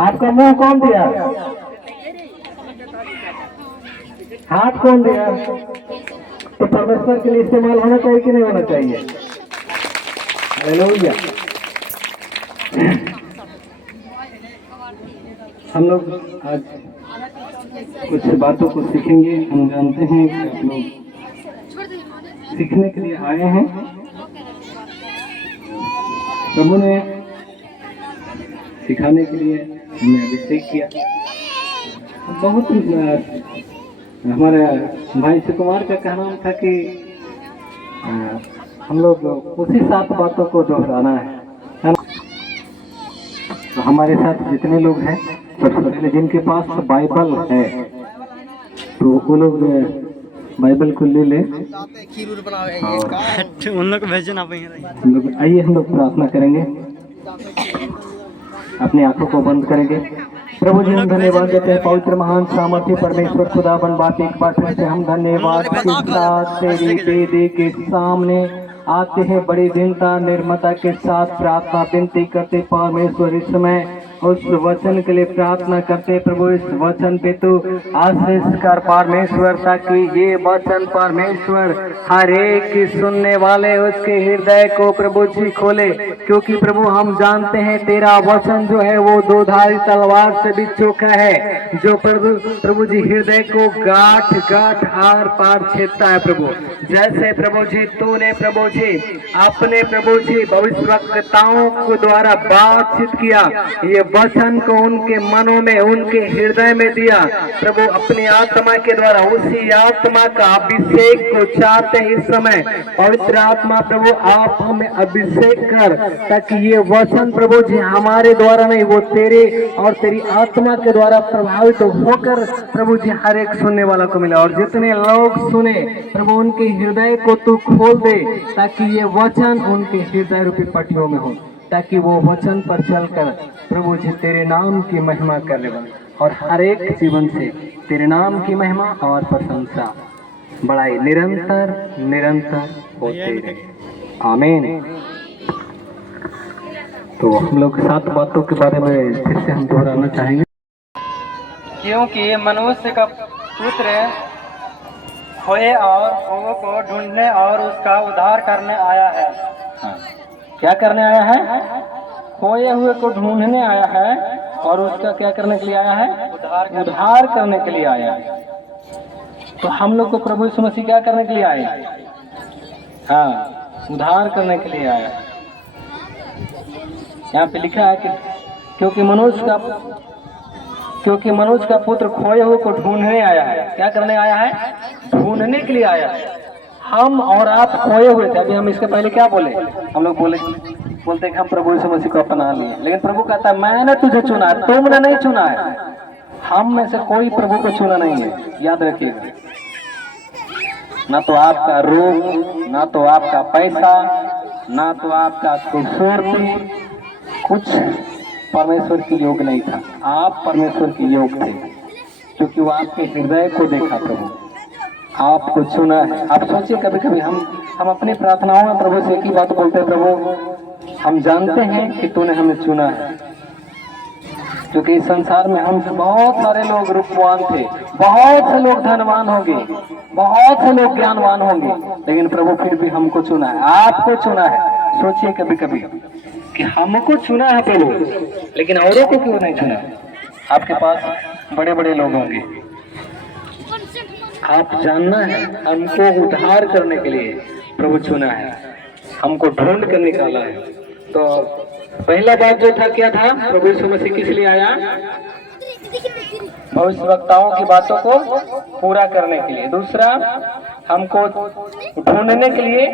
आपका मुंह कौन दिया? हाथ कौन दिया? तो परमेश्वर के लिए इस्तेमाल होना चाहिए कि नहीं होना चाहिए? हालेलुया। हम लोग आज कुछ बातों को सीखेंगे। हम जानते हैं कि आप लोग सीखने के लिए आए हैं। प्रभु ने सिखाने के लिए हमें अभिषेक किया। बहुत हमारे भाई सुकुमार का कहना था कि हम लोग उसी 7 बातों को दोहराना है ना? तो हमारे साथ जितने लोग हैं, सबसे पहले जिनके पास बाइबल है तो वो लोग बाइबल को ले ले। उन लोग भेजना हम लोग आइए, हम लोग प्रार्थना करेंगे, अपनी आंखों को बंद करेंगे। प्रभु जी हम धन्यवाद देते हैं पवित्र महान सामर्थ्य परमेश्वर खुदा बन बात एक बार फिर से हम धन्यवाद के साथ तेरी वेदी के सामने आते हैं। बड़ी दीनता निर्मता के साथ प्रार्थना विनती करते परमेश्वर, इस समय उस वचन के लिए प्रार्थना करते प्रभु। इस वचन पे तू आशीष कर परमेश्वर, ताकि ये वचन परमेश्वर हर एक सुनने वाले उसके हृदय को प्रभु जी खोले। क्योंकि प्रभु हम जानते हैं तेरा वचन जो है वो 2 धारी तलवार से भी चोखा है, जो प्रभु जी हृदय को गांठ गांठ आर पार छेदता है प्रभु। जैसे प्रभु जी तूने प्रभु जी अपने प्रभु जी भविष्यवक्ताओं को द्वारा बातचीत किया, ये वचन को उनके मनों में उनके हृदय में दिया प्रभु अपनी आत्मा के द्वारा। उसी आत्मा का अभिषेक को चाहते हैं इस समय। पवित्र आत्मा प्रभु आप हमें अभिषेक कर, ताकि ये वचन प्रभु जी हमारे द्वारा नहीं, वो तेरे और तेरी आत्मा के द्वारा प्रभावित होकर प्रभु जी हर एक सुनने वाला को मिला। और जितने लोग सुने प्रभु उनके हृदय को तू खोल दे, ताकि ये वचन उनके हृदय रूपी पट्टियों में हो, ताकि वो वचन पर चलकर प्रभु जी तेरे नाम की महिमा करने वाले और हर एक जीवन से तेरे नाम की महिमा और प्रशंसा बढ़ाई निरंतर निरंतर होते रहे। आमीन। तो हम लोग 7 बातों के बारे में फिर से हम दोहराना चाहेंगे। क्योंकि मनुष्य का पुत्र खोए और खोए को ढूंढने और उसका उद्धार करने आया है। हाँ। क्या करने आया है? खोए हुए को ढूंढने आया है और उसका क्या करने के लिए आया है? उद्धार करने के लिए आया है। तो हम लोग को प्रभु यीशु मसीह क्या करने के लिए आए? हाँ, उद्धार करने के लिए आया। यहाँ पे लिखा है कि क्योंकि मनुष्य का पुत्र खोए हुए को ढूंढने आया है। क्या करने आया है? ढूंढने के लिए आया है। हम और आप खोए हुए थे। अभी हम इसके पहले क्या बोले? हम लोग बोलते कि हम प्रभु यीशु मसीह को अपना लिए, लेकिन प्रभु कहता है मैंने तुझे चुना है, तुमने नहीं चुना है। हम में से कोई प्रभु को चुना नहीं है, याद रखिएगा। ना तो आपका रूप, ना तो आपका पैसा, ना तो आपका खूबसूरती, कुछ परमेश्वर की योग नहीं था। आप परमेश्वर की योग थे, क्योंकि वो आपके हृदय को देखा प्रभु, आपको चुना है। आप सोचिए कभी कभी हम अपनी प्रार्थनाओं में प्रभु से एक ही बात बोलते हैं, प्रभु हम जानते हैं कि तूने हमें चुना है। क्योंकि इस संसार में हम बहुत सारे लोग रूपवान थे, बहुत से लोग धनवान होंगे, बहुत से लोग ज्ञानवान होंगे, लेकिन प्रभु फिर भी हमको चुना है, आपको चुना है। सोचिए कभी कभी कि हमको चुना है प्रभु, लेकिन औरों को क्यों नहीं चुना? आपके पास बड़े बड़े लोग होंगे, आप जानना है हमको उद्धार करने के लिए प्रभु चुना है, हमको ढूंढ कर निकाला है। तो पहला बात जो था क्या था? प्रभु यीशु मसीह किस लिए आया? भविष्यवक्ताओं की बातों को पूरा करने के लिए। दूसरा, हमको ढूंढने के लिए।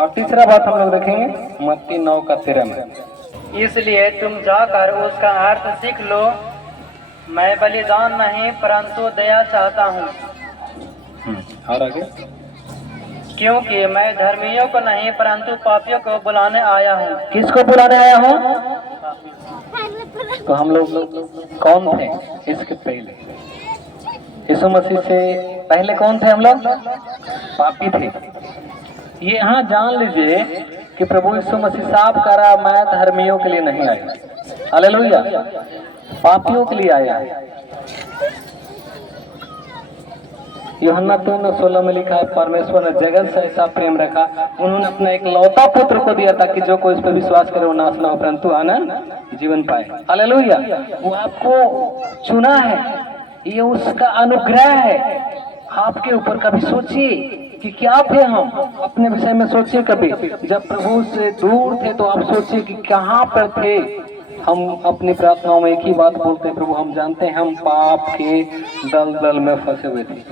और तीसरा बात हम लोग देखेंगे मत्ती 9:13 में। इसलिए तुम जाकर उसका अर्थ सीख लो, मैं बलिदान नहीं परंतु दया चाहता हूँ। और आगे, क्योंकि मैं धर्मियों को नहीं परंतु पापियों को बुलाने आया हूँ। किसको बुलाने आया हूँ? तो हम लोग कौन थे इसके पहले? यीशु मसीह से पहले कौन थे हम लोग? पापी थे। ये यहाँ जान लीजिए कि प्रभु यीशु मसीह साफ करा मैं धर्मियों के लिए नहीं आया, हालेलुया। पापियों के लिए आया है। यूहन्ना 3:16 में लिखा है, परमेश्वर ने जगत से ऐसा प्रेम रखा, उन्होंने अपना एक लौता पुत्र को दिया ताकि जो कोई इस पर विश्वास करे वो नाश ना हो परंतु आनंद जीवन पाए। हालेलुया। वो आपको चुना है, ये उसका अनुग्रह है आपके ऊपर। कभी सोचिए कि क्या थे हम, अपने विषय में सोचिए। कभी जब प्रभु से दूर थे तो आप सोचिए कि कहाँ पर थे। हम अपनी प्रार्थनाओं में एक ही बात बोलते हैं, प्रभु हम जानते हैं हम पाप के दलदल में फंसे हुए थे।